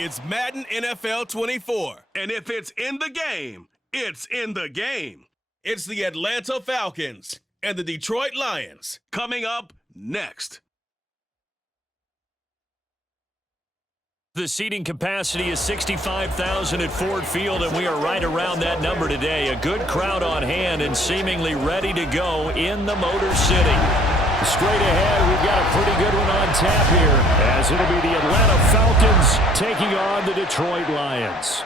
It's Madden NFL 24. And if it's in the game, it's in the game. It's the Atlanta Falcons and the Detroit Lions. Coming up next. The seating capacity is 65,000 at Ford Field, and we are right around that number today. A good crowd on hand and seemingly ready to go in the Motor City. Straight ahead, we've got a pretty good one on tap here, as it'll be the Atlanta Falcons taking on the Detroit Lions.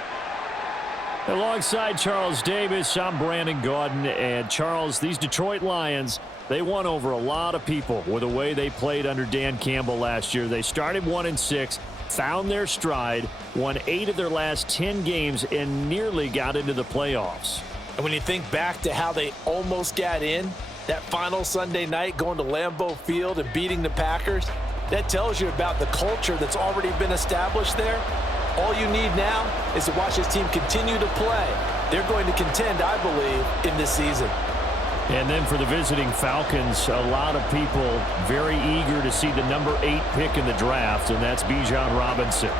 Alongside Charles Davis, I'm Brandon Gaudin, and Charles, these Detroit Lions, they won over a lot of people with the way they played under Dan Campbell last year. They started 1-6. Found their stride, won 8 of their last 10 games, and nearly got into the playoffs. And when you think back to how they almost got in, that final Sunday night going to Lambeau Field and beating the Packers, that tells you about the culture that's already been established there. All you need now is to watch this team continue to play. They're going to contend, I believe, in this season. And then for the visiting Falcons, a lot of people very eager to see the number 8 pick in the draft, and that's Bijan Robinson.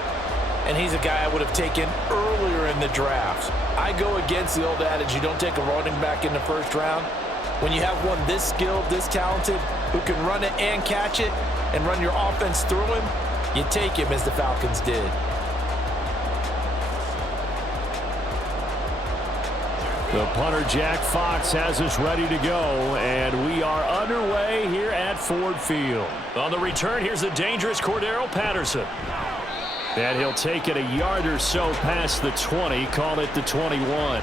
And he's a guy I would have taken earlier in the draft. I go against the old adage, you don't take a running back in the first round. When you have one this skilled, this talented, who can run it and catch it and run your offense through him, you take him as the Falcons did. The punter, Jack Fox, has us ready to go, and we are underway here at Ford Field. On the return, here's the dangerous Cordero Patterson. And he'll take it a yard or so past the 20, call it the 21.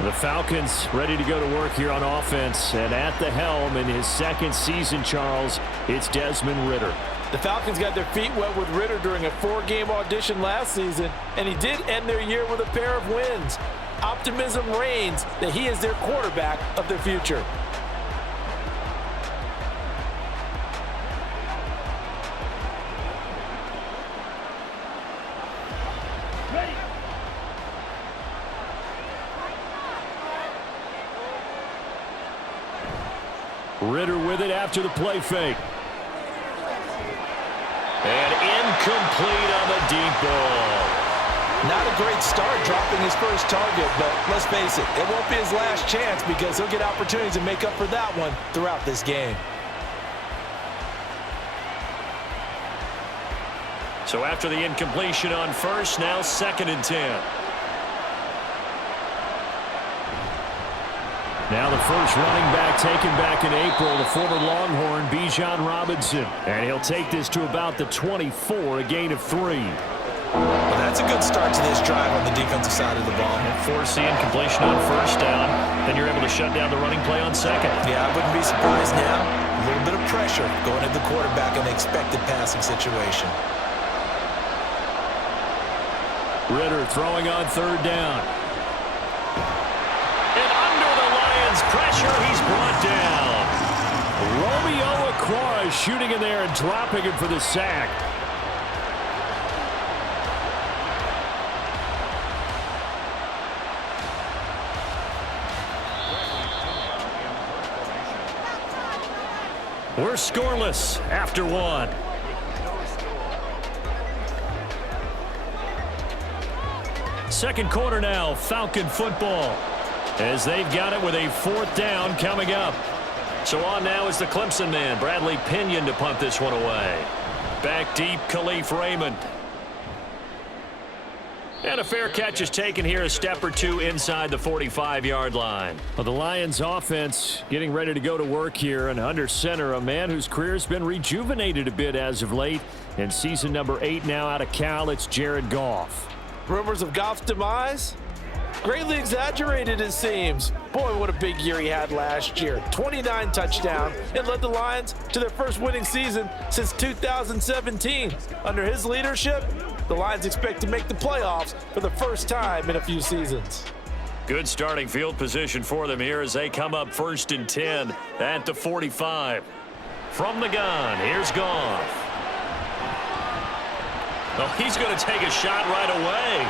The Falcons ready to go to work here on offense, and at the helm in his second season, Charles, it's Desmond Ridder. The Falcons got their feet wet with Ridder during a 4-game audition last season, and he did end their year with a pair of wins. Optimism reigns that he is their quarterback of the future. Ready. Ridder with it after the play fake. And incomplete on the deep ball. Not a great start dropping his first target, but let's face it, it won't be his last chance because he'll get opportunities to make up for that one throughout this game. So after the incompletion on first, now 2nd and 10. Now the first running back taken back in April, the former Longhorn, Bijan Robinson. And he'll take this to about the 24, a gain of 3. Well, that's a good start to this drive on the defensive side of the ball. Force the incompletion on first down. Then you're able to shut down the running play on second. Yeah, I wouldn't be surprised now. A little bit of pressure going at the quarterback in the expected passing situation. Ridder throwing on 3rd down. And under the Lions' pressure, he's brought down. Romeo Okwara shooting in there and dropping him for the sack. We're scoreless after 1. Second quarter now, Falcon football, as they've got it with a 4th down coming up. So on now is the Clemson man, Bradley Pinion, to punt this one away. Back deep, Khalif Raymond. And a fair catch is taken here, a step or two inside the 45-yard line. Well, the Lions offense getting ready to go to work here, and under center, a man whose career has been rejuvenated a bit as of late. In season number 8 now out of Cal, it's Jared Goff. Rumors of Goff's demise? Greatly exaggerated, it seems. Boy, what a big year he had last year. 29 touchdowns and led the Lions to their first winning season since 2017. Under his leadership, the Lions expect to make the playoffs for the first time in a few seasons. Good starting field position for them here as they come up 1st and 10 at the 45. From the gun, here's Goff. Oh, he's going to take a shot right away.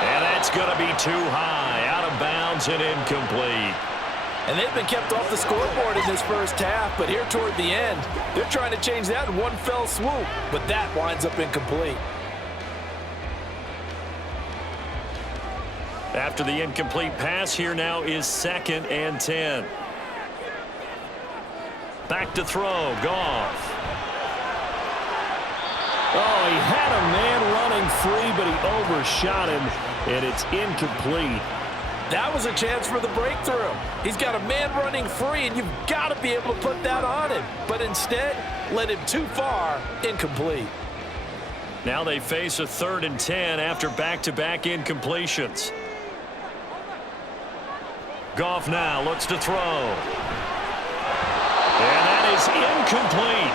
And that's going to be too high, out of bounds and incomplete. And they've been kept off the scoreboard in this first half, but here toward the end, they're trying to change that in one fell swoop, but that winds up incomplete. After the incomplete pass, here now is 2nd and 10. Back to throw, Goff. Oh, he had a man running free, but he overshot him, and it's incomplete. That was a chance for the breakthrough. He's got a man running free, and you've got to be able to put that on him. But instead, led him too far, incomplete. Now they face a 3rd and 10 after back-to-back incompletions. Goff now looks to throw. And that is incomplete.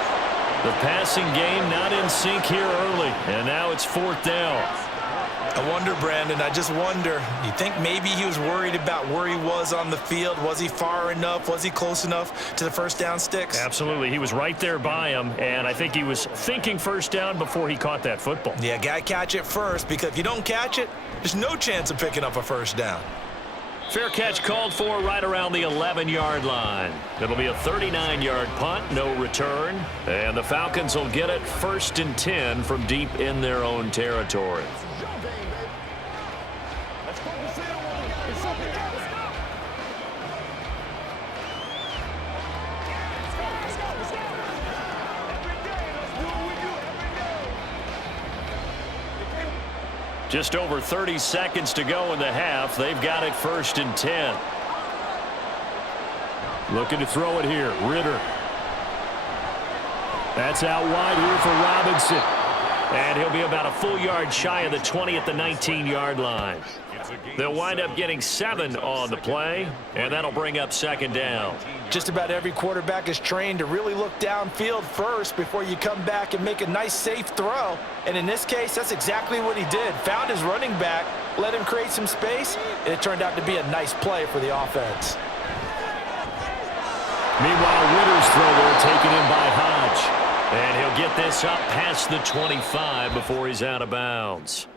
The passing game not in sync here early. And now it's 4th down. I wonder, Brandon, I just wonder. You think maybe he was worried about where he was on the field? Was he far enough? Was he close enough to the first down sticks? Absolutely. He was right there by him, and I think he was thinking first down before he caught that football. Yeah, got to catch it first, because if you don't catch it, there's no chance of picking up a first down. Fair catch called for right around the 11-yard line. It'll be a 39-yard punt, no return. And the Falcons will get it 1st and 10 from deep in their own territory. Just over 30 seconds to go in the half. They've got it 1st and 10. Looking to throw it here. Ritter. That's out wide here for Robinson. And he'll be about a full yard shy of the 20 at the 19-yard line. They'll wind up getting 7 on the play, and that'll bring up 2nd down. Just about every quarterback is trained to really look downfield first before you come back and make a nice, safe throw. And in this case, that's exactly what he did. Found his running back, let him create some space, and it turned out to be a nice play for the offense. Meanwhile, Ritter's throw there taken in by Hodge. And he'll get this up past the 25 before he's out of bounds.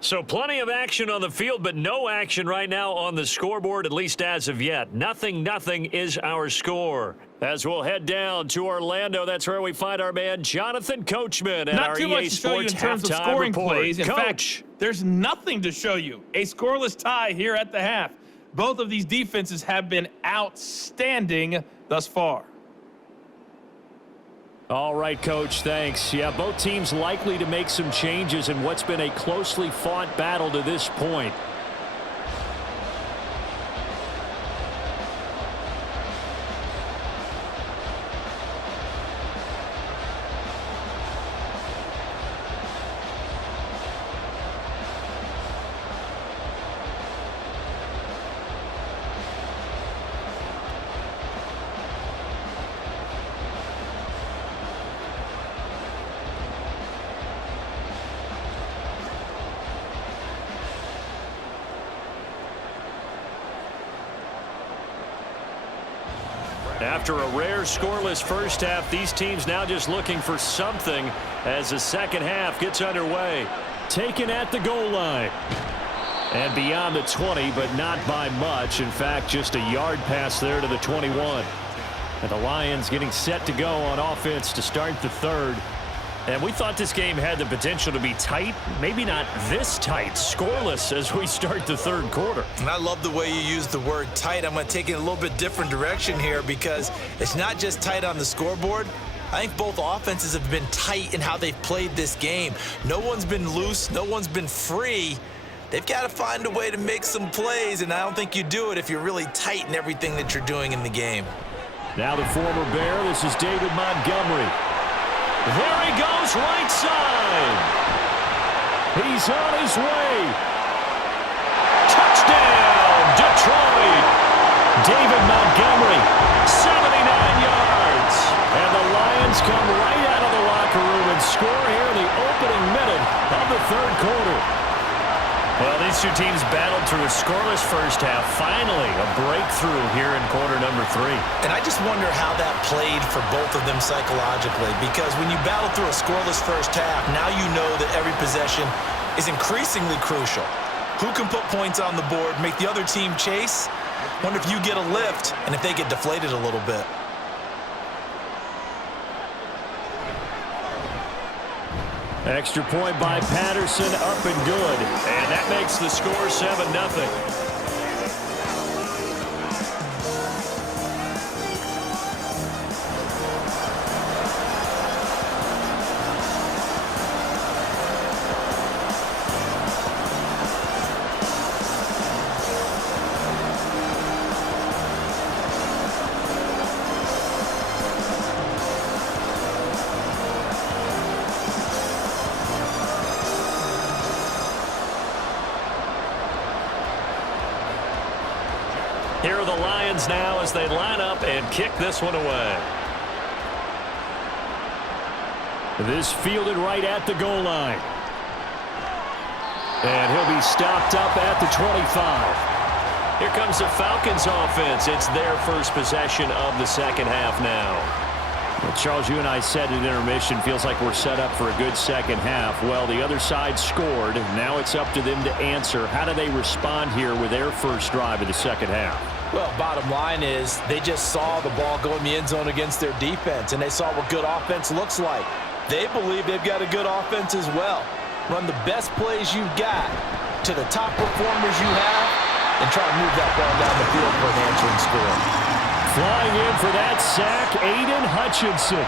So plenty of action on the field, but no action right now on the scoreboard, at least as of yet. 0-0 is our score. As we'll head down to Orlando, that's where we find our man Jonathan Coachman at Not our too EA much to show you in Sports terms of halftime scoring report. plays. In Coach. fact, there's nothing to show you. A scoreless tie here at the half. Both of these defenses have been outstanding thus far. All right, Coach, thanks. Yeah, both teams likely to make some changes in what's been a closely fought battle to this point. After a rare scoreless first half, these teams now just looking for something as the second half gets underway. Taken at the goal line. And beyond the 20, but not by much. In fact, just a yard pass there to the 21. And the Lions getting set to go on offense to start the third. And we thought this game had the potential to be tight, maybe not this tight, scoreless as we start the third quarter. And I love the way you use the word tight. I'm going to take it in a little bit different direction here, because it's not just tight on the scoreboard. I think both offenses have been tight in how they've played this game. No one's been loose. No one's been free. They've got to find a way to make some plays, and I don't think you do it if you're really tight in everything that you're doing in the game. Now the former Bear, this is David Montgomery. There he goes, right side. He's on his way. Touchdown, Detroit. David Montgomery, 79 yards. and the Lions come right out of the locker room and score here in the opening minute of the third quarter. Well, these two teams battled through a scoreless first half. Finally, a breakthrough here in quarter number 3. And I just wonder how that played for both of them psychologically, because when you battle through a scoreless first half, now you know that every possession is increasingly crucial. Who can put points on the board, make the other team chase? Wonder if you get a lift and if they get deflated a little bit. Extra point by Patterson, up and good. And that makes the score 7-0. Here are the Lions now as they line up and kick this one away. This fielded right at the goal line. And he'll be stopped up at the 25. Here comes the Falcons offense. It's their first possession of the second half now. Well, Charles, you and I said at intermission, feels like we're set up for a good second half. Well, the other side scored. Now it's up to them to answer. How do they respond here with their first drive of the second half? Well, bottom line is they just saw the ball go in the end zone against their defense, and they saw what good offense looks like. They believe they've got a good offense as well. Run the best plays you've got to the top performers you have and try to move that ball down the field for an answering score. Flying in for that sack, Aiden Hutchinson.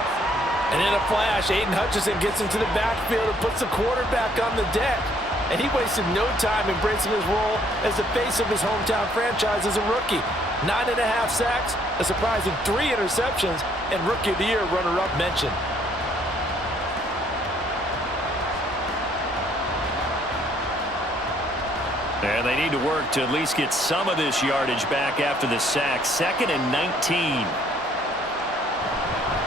And in a flash, Aiden Hutchinson gets into the backfield and puts the quarterback on the deck. And he wasted no time embracing his role as the face of his hometown franchise as a rookie. 9.5 sacks, a surprising 3 interceptions, and Rookie of the Year runner-up mentioned. And they need to work to at least get some of this yardage back after the sack. 2nd and 19.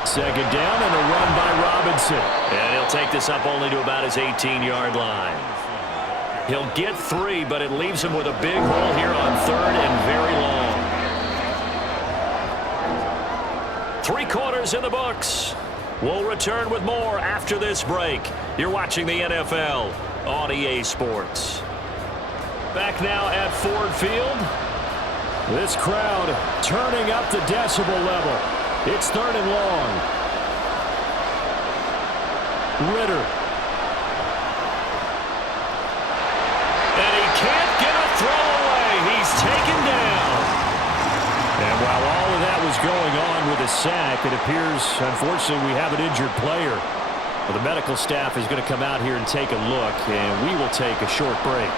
Second down and a run by Robinson. And he'll take this up only to about his 18-yard line. He'll get 3, but it leaves him with a big hole here on 3rd and very long. 3 quarters in the books. We'll return with more after this break. You're watching the NFL on EA Sports. Back now at Ford Field. This crowd turning up the decibel level. It's 3rd and long. Ritter. And he can't get a throw away. He's taken down. And while all of that was going on with a sack, it appears, unfortunately, we have an injured player. Well, the medical staff is going to come out here and take a look, and we will take a short break.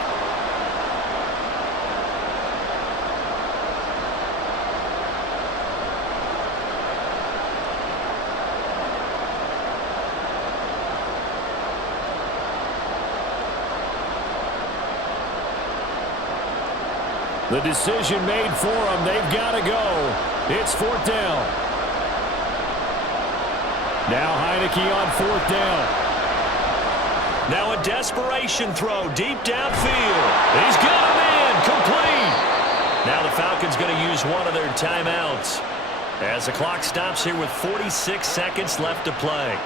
The decision made for them. They've got to go. It's 4th down. Now Heineke on 4th down. Now a desperation throw deep downfield. He's got him in. Complete. Now the Falcons going to use one of their timeouts as the clock stops here with 46 seconds left to play.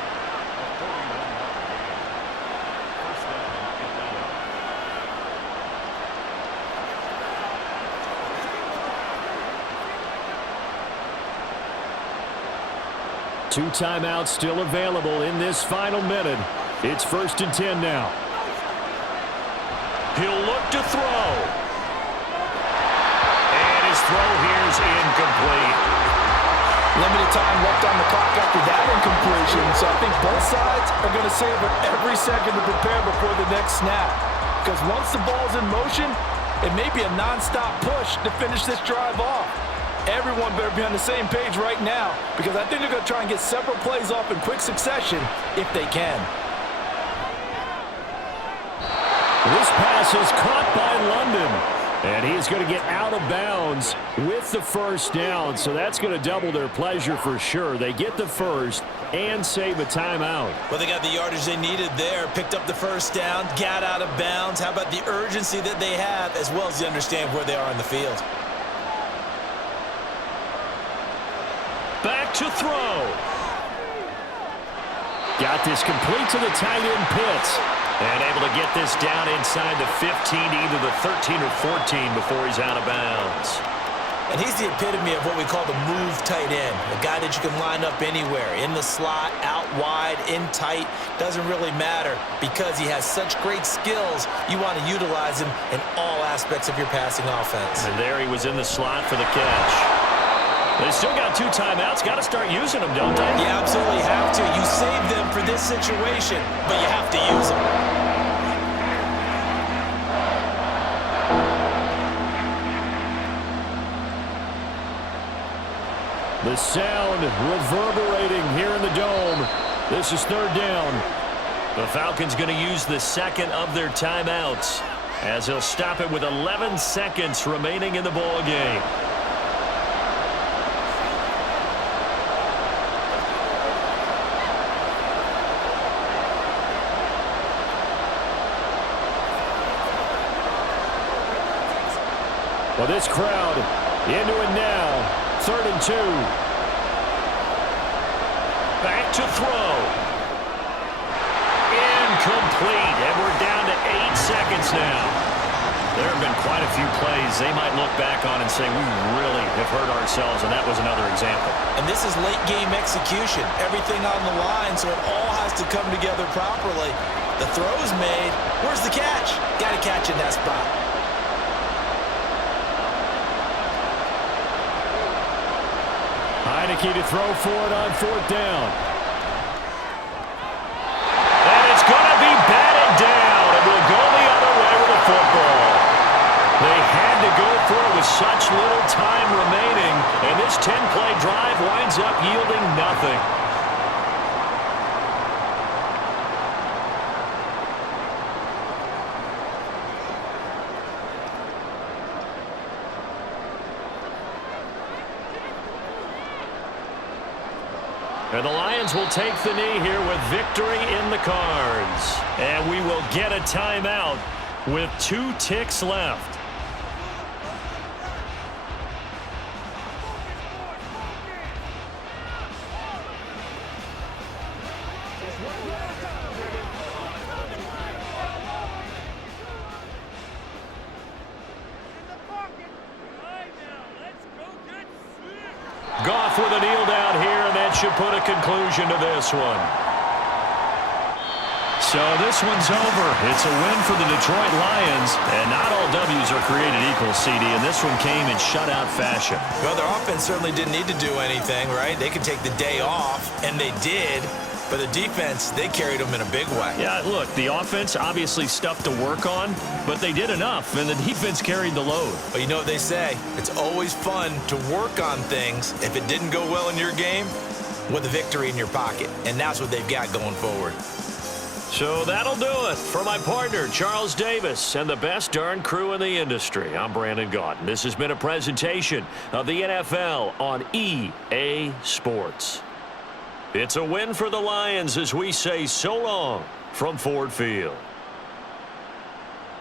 Two timeouts still available in this final minute. It's 1st and 10 now. He'll look to throw. And his throw here is incomplete. Limited time left on the clock after that incompletion, so I think both sides are going to savor every second to prepare before the next snap. Because once the ball's in motion, it may be a non-stop push to finish this drive off. Everyone better be on the same page right now because I think they're going to try and get several plays off in quick succession if they can. This pass is caught by London, and he's going to get out of bounds with the first down, so that's going to double their pleasure for sure. They get the first and save a timeout. Well, they got the yardage they needed there, picked up the first down, got out of bounds. How about the urgency that they have as well as they understand where they are in the field? Back to throw. Got this complete to the tight end Pitts. And able to get this down inside the 15 to either the 13 or 14 before he's out of bounds. And he's the epitome of what we call the move tight end, a guy that you can line up anywhere, in the slot, out wide, in tight, doesn't really matter because he has such great skills. You want to utilize him in all aspects of your passing offense. And there he was in the slot for the catch. They still got 2 timeouts. Got to start using them, don't they? You absolutely have to. You save them for this situation, but you have to use them. The sound reverberating here in the dome. This is 3rd down. The Falcons going to use the 2nd of their timeouts as they'll stop it with 11 seconds remaining in the ball game. Well, this crowd into it now. 3rd and 2. Back to throw. Incomplete. And we're down to 8 seconds now. There have been quite a few plays they might look back on and say, we really have hurt ourselves, and that was another example. And this is late game execution. Everything on the line, so it all has to come together properly. The throw's made. Where's the catch? Got to catch in that spot. Heineke to throw for it on 4th down. And it's going to be batted down, and we'll go the other way with the football. They had to go for it with such little time remaining, and this 10-play drive winds up yielding nothing. And the Lions will take the knee here with victory in the cards. And we will get a timeout with 2 ticks left. Goff with a kneel down here, and that should put a conclusion to this one. So this one's over. It's a win for the Detroit Lions, and not all W's are created equal, CD, and this one came in shutout fashion. Well, their offense certainly didn't need to do anything, right? They could take the day off, and they did. But the defense, they carried them in a big way. Yeah, look, the offense, obviously stuff to work on, but they did enough, and the defense carried the load. But you know what they say, it's always fun to work on things if it didn't go well in your game with a victory in your pocket, and that's what they've got going forward. So that'll do it. For my partner, Charles Davis, and the best darn crew in the industry, I'm Brandon Gaudin. This has been a presentation of the NFL on EA Sports. It's a win for the Lions as we say so long from Ford Field.